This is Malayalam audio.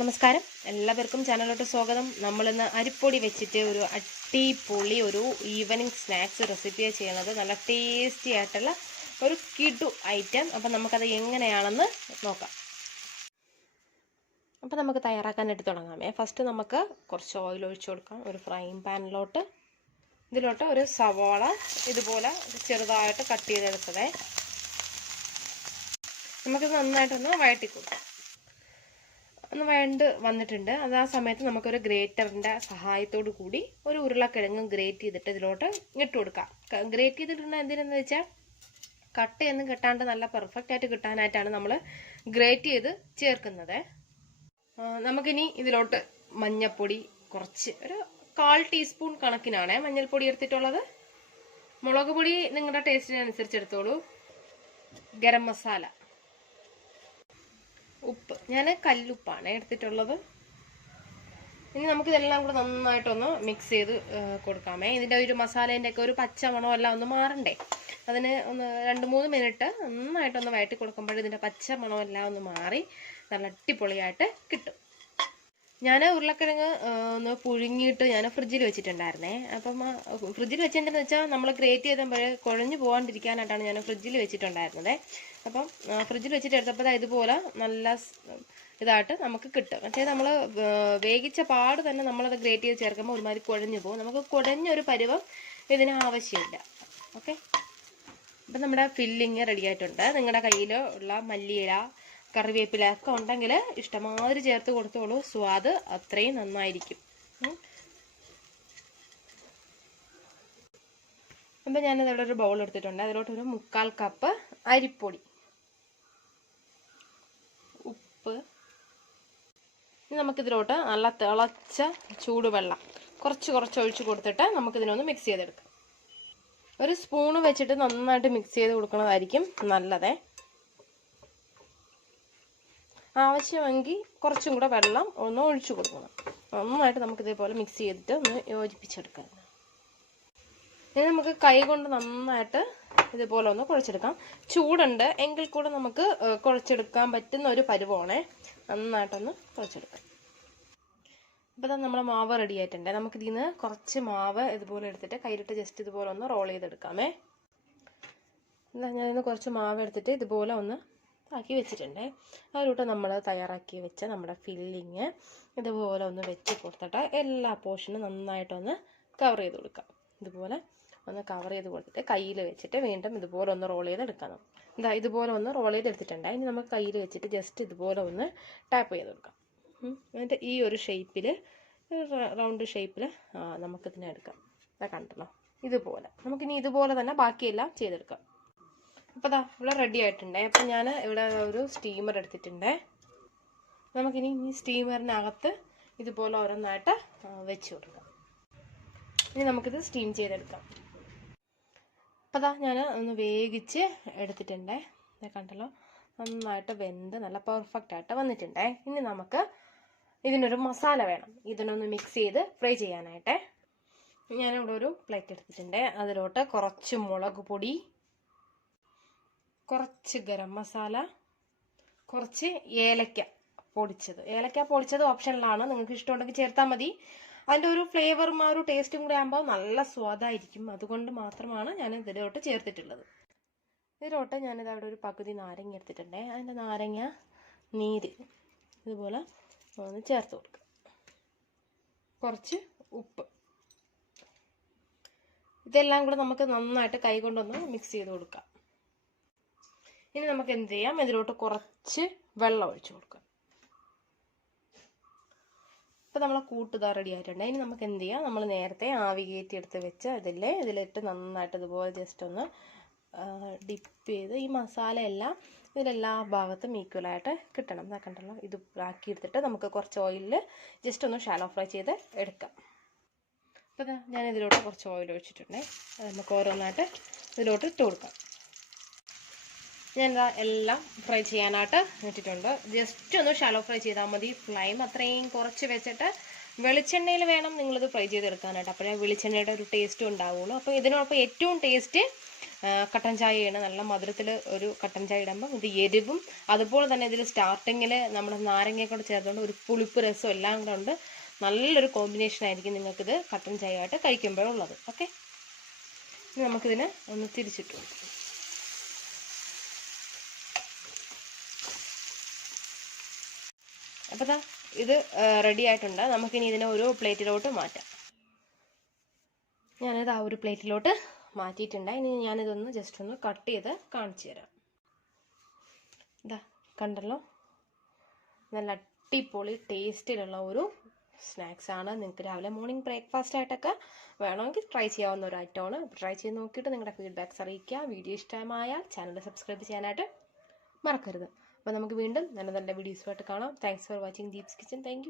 നമസ്കാരം. എല്ലാവർക്കും ചാനലോട്ട് സ്വാഗതം. നമ്മളിന്ന് അരിപ്പൊടി വെച്ചിട്ട് ഒരു അടിപൊളി ഒരു ഈവനിങ് സ്നാക്സ് റെസിപ്പിയാണ് ചെയ്യണത് നല്ല ടേസ്റ്റി ആയിട്ടുള്ള ഒരു കിഡു ഐറ്റം അപ്പം നമുക്കത് എങ്ങനെയാണെന്ന് നോക്കാം. അപ്പം നമുക്ക് തയ്യാറാക്കാനായിട്ട് തുടങ്ങാമേ. ഫസ്റ്റ് നമുക്ക് കുറച്ച് ഓയിൽ ഒഴിച്ചു കൊടുക്കാം. ഒരു ഫ്രൈയിങ് പാനിലോട്ട് ഇതിലോട്ട് ഒരു സവാള ഇതുപോലെ ചെറുതായിട്ട് കട്ട് ചെയ്തെടുത്തതേ. നമുക്കിത് നന്നായിട്ടൊന്ന് കൊടുക്കാം. ഒന്ന് വഴണ്ട് വന്നിട്ടുണ്ട്. അത് ആ സമയത്ത് നമുക്കൊരു ഗ്രേറ്ററിന്റെ സഹായത്തോടു കൂടി ഒരു ഉരുളക്കിഴങ്ങും ഗ്രേറ്റ് ചെയ്തിട്ട് ഇതിലോട്ട് ഇട്ട് കൊടുക്കാം. ഗ്രേറ്റ് ചെയ്തിട്ടുള്ള എന്തിനെന്ന് വെച്ചാൽ കട്ടയൊന്നും കിട്ടാണ്ട് നല്ല പെർഫെക്റ്റ് ആയിട്ട് കിട്ടാനായിട്ടാണ് നമ്മൾ ഗ്രേറ്റ് ചെയ്ത് ചേർക്കുന്നത്. നമുക്കിനി ഇതിലോട്ട് മഞ്ഞപ്പൊടി കുറച്ച് ഒരു കാൽ ടീസ്പൂൺ കണക്കിനാണ് മഞ്ഞൾപ്പൊടി എടുത്തിട്ടുള്ളത്. മുളക് പൊടി നിങ്ങളുടെ ടേസ്റ്റിനനുസരിച്ച് എടുത്തോളൂ. ഗരം മസാല. ഉപ്പ്. ഞാൻ കല്ലുപ്പാണ് എടുത്തിട്ടുള്ളത്. ഇനി നമുക്ക് ഇതെല്ലാം കൂടെ നന്നായിട്ടൊന്ന് മിക്സ് ചെയ്ത് കൊടുക്കാമേ. ഇതിന്റെ ഒരു മസാലേന്റെ ഒക്കെ ഒരു പച്ച മണം എല്ലാം ഒന്ന് മാറണ്ടേ? അതിന് ഒന്ന് രണ്ട് മൂന്ന് മിനിറ്റ് നന്നായിട്ടൊന്ന് വഴറ്റി കൊടുക്കുമ്പോൾ ഇതിന്റെ പച്ച മണം എല്ലാം ഒന്ന് മാറി നല്ല അടിപൊളിയായിട്ട് കിട്ടും. ഞാൻ ഉരുളക്കിഴങ്ങ് ഒന്ന് പുഴുങ്ങിയിട്ട് ഞാൻ ഫ്രിഡ്ജിൽ വെച്ചിട്ടുണ്ടായിരുന്നേ. അപ്പം ഫ്രിഡ്ജിൽ വെച്ചെന്തെന്ന് വെച്ചാൽ നമ്മൾ ഗ്രേറ്റ് ചെയ്തപ്പോൾ കുഴഞ്ഞു പോകാണ്ടിരിക്കാനായിട്ടാണ് ഞാൻ ഫ്രിഡ്ജിൽ വെച്ചിട്ടുണ്ടായിരുന്നത്. അപ്പം ഫ്രിഡ്ജിൽ വെച്ചിട്ട് എടുത്തപ്പോൾ ഇതാ ഇതുപോലെ നല്ല ഇതായിട്ട് നമുക്ക് കിട്ടും. പക്ഷേ നമ്മൾ വേവിച്ച പാട് തന്നെ നമ്മളത് ഗ്രേറ്റ് ചെയ്ത് ചേർക്കുമ്പോൾ ഒരുമാതിരി കുഴഞ്ഞു പോകും. നമുക്ക് കുഴഞ്ഞൊരു പരുവം ഇതിന് ആവശ്യമില്ല. ഓക്കെ? അപ്പം നമ്മുടെ ഫില്ലിങ് റെഡി ആയിട്ടുണ്ട്. നിങ്ങളുടെ കയ്യിൽ ഉള്ള മല്ലിയില കറിവേപ്പില ഒക്കെ ഉണ്ടെങ്കിൽ ഇഷ്ടമാതിരി ചേർത്ത് കൊടുത്തോളൂ. സ്വാദ് അത്രയും നന്നായിരിക്കും. അപ്പം ഞാനത് ഇവിടെ ഒരു ബൗൾ എടുത്തിട്ടുണ്ട്. അതിലോട്ടൊരു മുക്കാൽ കപ്പ് അരിപ്പൊടി. ഉപ്പ്. ഇനി നമുക്കിതിലോട്ട് നല്ല തിളച്ച ചൂടുവെള്ളം കുറച്ച് കുറച്ച് ഒഴിച്ച് കൊടുത്തിട്ട് നമുക്കിതിനൊന്ന് മിക്സ് ചെയ്തെടുക്കാം. ഒരു സ്പൂണ് വെച്ചിട്ട് നന്നായിട്ട് മിക്സ് ചെയ്ത് കൊടുക്കുന്നതായിരിക്കും നല്ലതേ. ആവശ്യമെങ്കിൽ കുറച്ചും കൂടെ വെള്ളം ഒന്ന് ഒഴിച്ചു കൊടുക്കണം. നന്നായിട്ട് നമുക്കിതേപോലെ മിക്സ് ചെയ്തിട്ട് ഒന്ന് യോജിപ്പിച്ചെടുക്കാം. ഇനി നമുക്ക് കൈ കൊണ്ട് നന്നായിട്ട് ഇതുപോലെ ഒന്ന് കുഴച്ചെടുക്കാം. ചൂടുണ്ട് എങ്കിൽ കൂടെ നമുക്ക് കുഴച്ചെടുക്കാൻ പറ്റുന്ന ഒരു പരുവമാണേ നന്നായിട്ടൊന്ന് കുഴച്ചെടുക്കാം. തന്നെ നമ്മുടെ മാവ് റെഡി ആയിട്ടുണ്ട്. നമുക്ക് ഇതിൽ നിന്ന് കുറച്ച് മാവ് ഇതുപോലെ എടുത്തിട്ട് കയ്യിലിട്ട് ജസ്റ്റ് ഇതുപോലെ ഒന്ന് റോൾ ചെയ്തെടുക്കാമേ. എന്നാ ഞാൻ ഇന്ന് കുറച്ച് മാവ് എടുത്തിട്ട് ഇതുപോലെ ഒന്ന് ആക്കി വെച്ചിട്ടുണ്ട്. അതിലോട്ട് നമ്മൾ തയ്യാറാക്കി വെച്ച നമ്മുടെ ഫില്ലിങ് ഇതുപോലെ ഒന്ന് വെച്ച് കൊടുത്തിട്ട് എല്ലാ പോർഷനും നന്നായിട്ടൊന്ന് കവർ ചെയ്ത് കൊടുക്കാം. ഇതുപോലെ ഒന്ന് കവർ ചെയ്ത് കൊടുത്തിട്ട് കയ്യിൽ വെച്ചിട്ട് വീണ്ടും ഇതുപോലെ ഒന്ന് റോൾ ചെയ്തെടുക്കണം ഇതാ ഇതുപോലെ ഒന്ന് റോൾ ചെയ്തെടുത്തിട്ടുണ്ട് ഇനി നമുക്ക് കയ്യിൽ വെച്ചിട്ട് ജസ്റ്റ് ഇതുപോലെ ഒന്ന് ടാപ്പ് ചെയ്ത് കൊടുക്കാം. എന്നിട്ട് ഈ ഒരു ഷേപ്പിൽ റൗണ്ട് ഷേപ്പിൽ നമുക്കിതിനെ എടുക്കാം. ഇതാ കണ്ടല്ലോ. ഇതുപോലെ. നമുക്കിനി ഇതുപോലെ തന്നെ ബാക്കിയെല്ലാം ചെയ്തെടുക്കാം. അപ്പോൾ ദാ ഇവിടെ റെഡി ആയിട്ടുണ്ട്. അപ്പം ഞാൻ ഇവിടെ ഒരു സ്റ്റീമർ എടുത്തിട്ടുണ്ട്. നമുക്കിനി ഈ സ്റ്റീമറിനകത്ത് ഇതുപോലെ ഓരോന്നായിട്ട് വെച്ച് കൊടുക്കാം. ഇനി നമുക്കിത് സ്റ്റീം ചെയ്തെടുക്കാം. അപ്പോൾ ഞാൻ ഒന്ന് വേവിച്ച് എടുത്തിട്ടുണ്ട്. കണ്ടല്ലോ? നന്നായിട്ട് വെന്ത് നല്ല പെർഫെക്റ്റ് ആയിട്ട് വന്നിട്ടുണ്ട്. ഇനി നമുക്ക് ഇതിനൊരു മസാല വേണം. ഇതിനൊന്ന് മിക്സ് ചെയ്ത് ഫ്രൈ ചെയ്യാനായിട്ട്. ഞാനിവിടെ ഒരു പ്ലേറ്റ് എടുത്തിട്ടുണ്ട്. അതിലോട്ട് കുറച്ച് മുളക് പൊടി കുറച്ച് ഗരം മസാല കുറച്ച് ഏലക്ക പൊടിച്ചത്. ഏലക്ക പൊടിച്ചത് ഓപ്ഷനിലാണ് നിങ്ങൾക്ക് ഇഷ്ടമുണ്ടെങ്കിൽ ചേർത്താൽ മതി. അതിന്റെ ഒരു ഫ്ലേവറും ആ ഒരു ടേസ്റ്റും കൂടെ ആകുമ്പോൾ നല്ല സ്വാദായിരിക്കും. അതുകൊണ്ട് മാത്രമാണ് ഞാൻ ഇതിലോട്ട് ചേർത്തിട്ടുള്ളത്. ഇതിലോട്ട് ഞാനിത് അവിടെ ഒരു പകുതി നാരങ്ങ എടുത്തിട്ടുണ്ടേ. അതിന്റെ നാരങ്ങ നീര് ഇതുപോലെ ഒന്ന് ചേർത്ത് കൊടുക്കുക കുറച്ച് ഉപ്പ്. ഇതെല്ലാം കൂടെ നമുക്ക് നന്നായിട്ട് കൈ കൊണ്ടൊന്ന് മിക്സ് ചെയ്ത് കൊടുക്കാം. ഇനി നമുക്ക് എന്ത് ചെയ്യാം? ഇതിലോട്ട് കുറച്ച് വെള്ളം ഒഴിച്ചു കൊടുക്കാം. ഇപ്പം നമ്മളെ കൂട്ടുതാ റെഡി ആയിട്ടുണ്ട്. ഇനി നമുക്ക് എന്ത് ചെയ്യാം? നമ്മൾ നേരത്തെ ആവി എടുത്ത് വെച്ച ഇതില്ലേ ഇതിലിട്ട് നന്നായിട്ട് ഇതുപോലെ ജസ്റ്റ് ഒന്ന് ഡിപ്പ് ചെയ്ത് ഈ മസാല എല്ലാം ഇതിലെല്ലാ ഭാഗത്തും ഈക്വലായിട്ട് കിട്ടണം. ഇതാ കണ്ടല്ലോ? ഇത് ആക്കി എടുത്തിട്ട് നമുക്ക് കുറച്ച് ഓയിലിൽ ജസ്റ്റ് ഒന്ന് ഷാലോ ഫ്രൈ ചെയ്ത് എടുക്കാം. അപ്പോൾ ഞാൻ ഇതിലോട്ട് കുറച്ച് ഓയിൽ ഒഴിച്ചിട്ടുണ്ടേ. നമുക്ക് ഓരോന്നായിട്ട് ഇതിലോട്ട് ഇട്ട് കൊടുക്കാം. ഞാൻ എല്ലാം ഫ്രൈ ചെയ്യാനായിട്ട് ഇട്ടിട്ടുണ്ട്. ജസ്റ്റ് ഒന്ന് ഷാലോ ഫ്രൈ ചെയ്താൽ മതി. ഫ്ലൈം അത്രയും കുറച്ച് വെച്ചിട്ട് വെളിച്ചെണ്ണയിൽ വേണം നിങ്ങളിത് ഫ്രൈ ചെയ്തെടുക്കാനായിട്ട്. അപ്പോഴേ വെളിച്ചെണ്ണയുടെ ഒരു ടേസ്റ്റും ഉണ്ടാവുള്ളൂ. അപ്പോൾ ഇതിനോടൊപ്പം ഏറ്റവും ടേസ്റ്റ് കട്ടൻ ചായയാണ്. നല്ല മധുരത്തിൽ ഒരു കട്ടൻ ചായ ഇടുമ്പം ഇത് എരിവും അതുപോലെ തന്നെ ഇതിൽ സ്റ്റാർട്ടിങ്ങിൽ നമ്മൾ നാരങ്ങയെ കൂടെ ചേർത്തുകൊണ്ട് ഒരു പുളിപ്പ് രസം എല്ലാം കൂടെ ഉണ്ട്. നല്ലൊരു കോമ്പിനേഷൻ ആയിരിക്കും നിങ്ങൾക്കിത് കട്ടൻ ചായ ആയിട്ട് കഴിക്കുമ്പോഴുള്ളത് ഓക്കെ നമുക്കിതിനെ ഒന്ന് തിരിച്ചിട്ട്. കൊടുക്കാം അപ്പോൾ ദാ ഇത് റെഡി ആയിട്ടുണ്ട്. നമുക്കിനി ഇതിനെ ഒരു പ്ലേറ്റിലോട്ട് മാറ്റാം. ഞാനിത് ആ ഒരു പ്ലേറ്റിലോട്ട് മാറ്റിയിട്ടുണ്ട്. ഇനി ഞാനിതൊന്ന് ജസ്റ്റ് ഒന്ന് കട്ട് ചെയ്ത് കാണിച്ചു തരാം. ഇതാ കണ്ടല്ലോ? നല്ല അടിപൊളി ടേസ്റ്റിലുള്ള ഒരു സ്നാക്സ് ആണ്. നിങ്ങൾക്ക് രാവിലെ മോർണിംഗ് ബ്രേക്ക്ഫാസ്റ്റ് ആയിട്ടൊക്കെ വേണമെങ്കിൽ ട്രൈ ചെയ്യാവുന്ന ഒരു ഐറ്റമാണ് ട്രൈ ചെയ്ത് നോക്കിയിട്ട് നിങ്ങളുടെ ഫീഡ്ബാക്ക്സ് അറിയിക്കുക. വീഡിയോ ഇഷ്ടമായാൽ ചാനൽ സബ്സ്ക്രൈബ് ചെയ്യാനായിട്ട് മറക്കരുത്. അപ്പോൾ നമുക്ക് വീണ്ടും നല്ല നല്ല വീഡിയോസുമായിട്ട് കാണാം. Thanks for watching Deeps kitchen thank